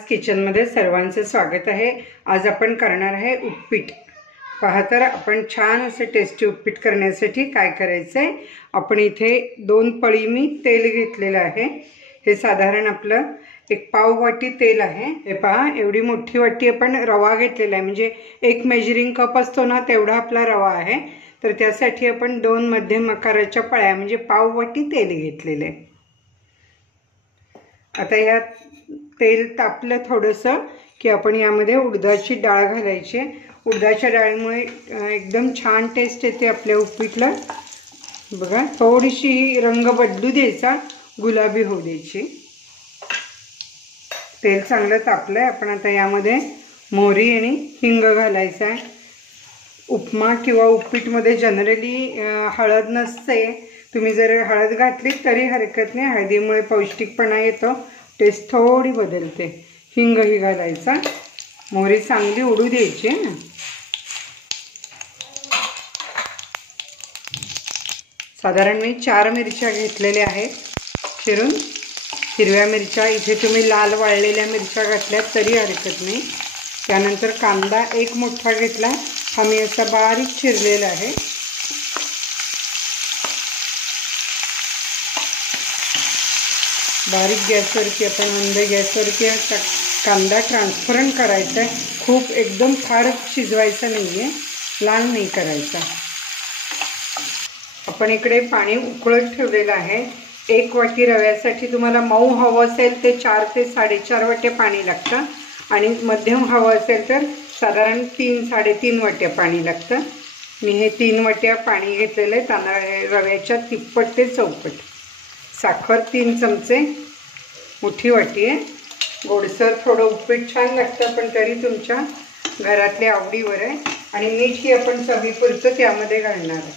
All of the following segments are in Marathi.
अपर्णास किचनमध्ये सर्वांचे स्वागत आहे। आज आपण करणार आहे उपीट। पहा तर आपण छान असे टेस्टी उपीट करण्यासाठी काय करायचंय, आपण इथे 2 पळी मी तेल घेतलेलं आहे। हे साधारण आपलं 1 पाव वाटी तेल आहे। हे पहा एवढी मोठी वाटी आपण रवा घेतलेला आहे, म्हणजे 1 मेजरिंग कप असतो ना तेवढा आपला रवा आहे। तर त्यासाठी आपण 2 मध्यम आकाराच्या पळ्या म्हणजे पाव वाटी तेल घेतलेले आहे। आता या तेल तापलं थोडंसं की आपण यामध्ये उडदाची डाळ घालायची। उडदाच्या डाळीमुळे एकदम छान टेस्ट येते आपल्या उपीटला। बघा थोडीशी रंग बदलू द्यायचा, गुलाबी होऊ द्यायची। तेल चांगलं तापलंय, आपण आता यामध्ये मोहरी आणि हिंग घालायचं आहे। उपमा किंवा उपीटमध्ये जनरली हळद नसते, तुम्ही जर हळद घातली तरी हरकत नाही, हळदीमुळे पौष्टिकपणा येतो, टेस्ट थोडी बदलते। हिंग ही घालायचा, मोहरी चांगली उडू द्यायची। साधारण मी 4 मिरच्या घेतलेल्या आहेत चिरून। हिरव्या मिरच्या इथे तुम्ही लाल वाळलेल्या मिरच्या घातल्या तरी हरकत नाही। त्यानंतर कांदा 1 मोठा घेतला, हा मी असा बारीक चिरलेला आहे। बारीक गॅसवरती आपण मंद गॅसवरती कांदा ट्रान्सपरंट करायचा आहे, खूप एकदम फार शिजवायचा नाही आहे, लाल नाही करायचा। आपण इकडे पाणी उकळत ठेवलेलं आहे। 1 वाटी रव्यासाठी तुम्हाला मऊ हवं असेल ते 4 ते 4.5 वाटे पाणी लागतं, आणि मध्यम हवं असेल तर साधारण 3-3.5 वाट्या पाणी लागतं। मी हे 3 वाट्या पाणी घेतलेलं आहे, तांदळा रव्याच्या तिप्पट ते चौपट। साखर 3 चमचे, मोठी वाटी आहे। गोडसर थोडं उपीट छान लागतं, पण तरी तुमच्या घरातल्या आवडीवर आहे। आणि मीठ ही आपण चवीपुरतं त्यामध्ये घालणार आहे,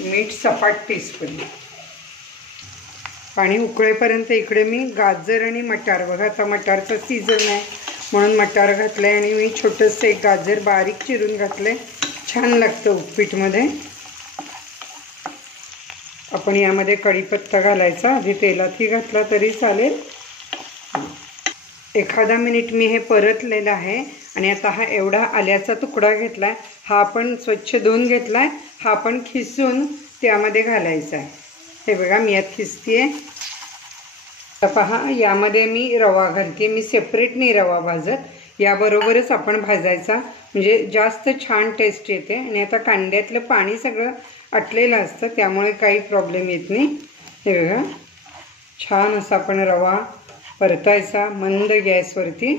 मीठ सपाट टीस्पून। पाणी उकळेपर्यंत इकडे मी गाजर आणि मटार, बघा आता मटारचा सीझन आहे म्हणून मटार घातलं आहे, आणि मी छोटंसं 1 गाजर बारीक चिरून घातलं आहे, छान लागतं उपीटमध्ये। आपण यामध्ये कढीपत्ता घालायचा, आधी तेलातही घातला तरी चालेल। 1 मिनिट मी हे परतलेलं आहे, आणि आता हा एवढा आल्याचा तुकडा घेतला आहे, हा आपण स्वच्छ धुवून घेतला आहे, हा आपण खिसून त्यामध्ये घालायचा आहे। हे बघा मी यात खिसते आहे। आता पहा यामध्ये मी रवा घालते, मी सेपरेट नाही रवा भाजत, याबरोबरच आपण भाजायचा, म्हणजे जास्त छान टेस्ट येते। आणि आता कांद्यातलं पाणी सगळं आटलेलं असतं, त्यामुळे काही प्रॉब्लेम येत नाही। हे बघा छान असा आपण रवा परतायचा मंद गॅसवरती।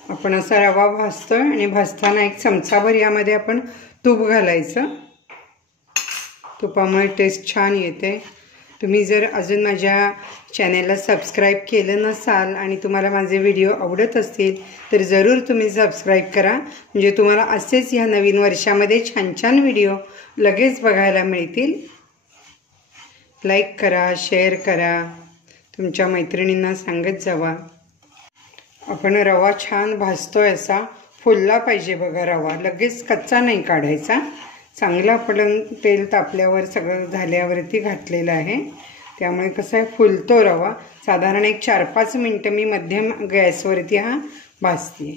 आपण असा रवा भाजतोय, आणि भाजताना 1 चमचाभर यामध्ये आपण तूप घालायचं, तुपामुळे टेस्ट छान येते। तुम्ही जर अजून माझ्या चॅनलला सबस्क्राईब केलं नसाल आणि तुम्हाला माझे व्हिडिओ आवडत असतील तर जरूर तुम्ही सबस्क्राईब करा, म्हणजे तुम्हाला असेच ह्या नवीन वर्षामध्ये छान छान व्हिडिओ लगेच बघायला मिळतील। लाईक करा, शेअर करा, तुमच्या मैत्रिणींना सांगत जावा। आपण रवा छान भाजतोय, असा फुलला पाहिजे बघा रवा, लगेच कच्चा नाही काढायचा। चांगलं आपण तेल तापल्यावर सगळं झाल्यावरती घातलेलं आहे, त्यामुळे कसं आहे फुलतो रवा। साधारण 4-5 मिनटं मी मध्यम गॅसवरती हा भाजते।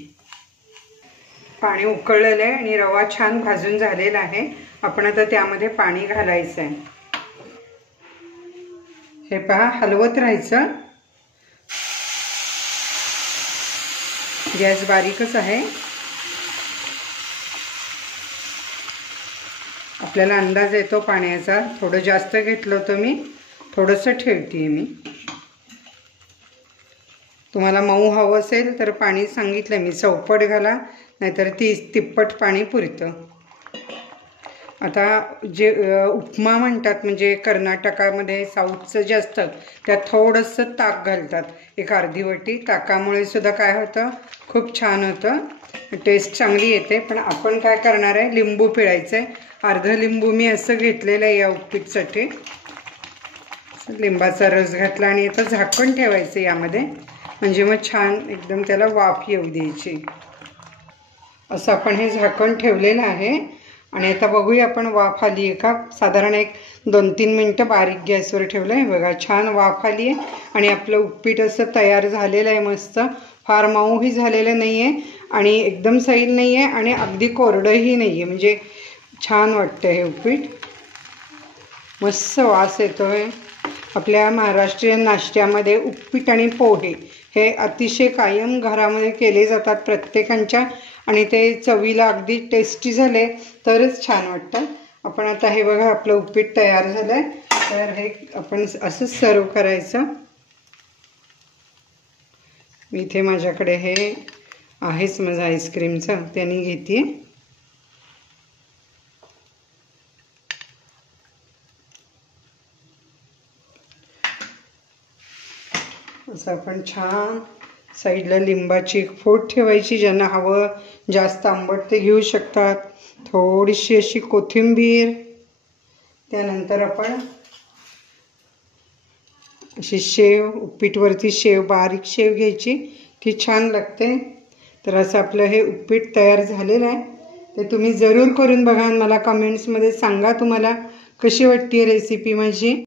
पाणी उकळलेलं आहे आणि रवा छान भाजून झालेला आहे, आपण आता त्यामध्ये पाणी घालायचं आहे। हे पहा हलवत राहायचं, गॅस बारीकच आहे। आपल्याला अंदाज येतो पाण्याचा, थोडं जास्त घेतलं होतं मी, थोडंसं ठेवते मी। तुम्हाला मऊ हवं असेल तर पाणी सांगितलं मी चौपट घाला, नाहीतर 30 तिप्पट पाणी पुरतं। आता जे उपमा म्हणतात, म्हणजे कर्नाटकामध्ये साऊथचं जे असतं त्यात थोडंसं ताक घालतात, 1 अर्धी वाटी। ताकामुळे सुद्धा काय होतं, खूप छान होतं, टेस्ट चांगली येते। पण आपण काय करणार आहे, लिंबू पिळायचं आहे, अर्ध लिंबू मी असं घेतलेलं आहे या उपीटसाठी। लिंबाचा रस घातला, आणि आता झाकण ठेवायचं यामध्ये, म्हणजे मग छान एकदम त्याला वाफ येऊ द्यायची। असं आपण हे झाकण ठेवलेलं आहे, आणि आता बघूया आपण वाफ आली आहे का। साधारण 1 2-3 मिनटं बारीक गॅसवर ठेवलं आहे. बघा छान वाफ आली आहे आणि आपलं उपीट असं तयार झालेलं आहे. मस्त फार मऊही झालेलं नाही आहे आणि एकदम सैल नाही आहे आणि अगदी कोरडंही नाही आहे. म्हणजे छान वाटतं हे उपीट. मस्त वास येतो आहे. आपल्या महाराष्ट्रीयन नाश्त्यामध्ये उपीट आणि पोहे हे अतिशय कायम घरामध्ये केले जातात प्रत्येकांच्या आणि ते चवीला अगदी टेस्टी झाले तरच छान वाटतं. आपण आता हे बघा आपलं उपीट तयार झालं आहे. तर हे आपण असंच सर्व करायचं. इथे माझ्याकडे हे आहेच माझं आईस्क्रीमचं, त्याने घेते. असं आपण छान साईडला लिंबाची फोड ठेवायची. ज्यांना हवं जास्त आंबट ते घेऊ शकतात. थोडीशी अशी कोथिंबीर. त्यानंतर आपण अशी शेव, उपीटवरती शेव, बारीक शेव घ्यायची की छान लागते. तर असं आपलं हे उपीट तयार झालेलं आहे. ते तुम्ही जरूर करून बघा आणि मला कमेंट्समध्ये सांगा तुम्हाला कशी वाटते रेसिपी माझी.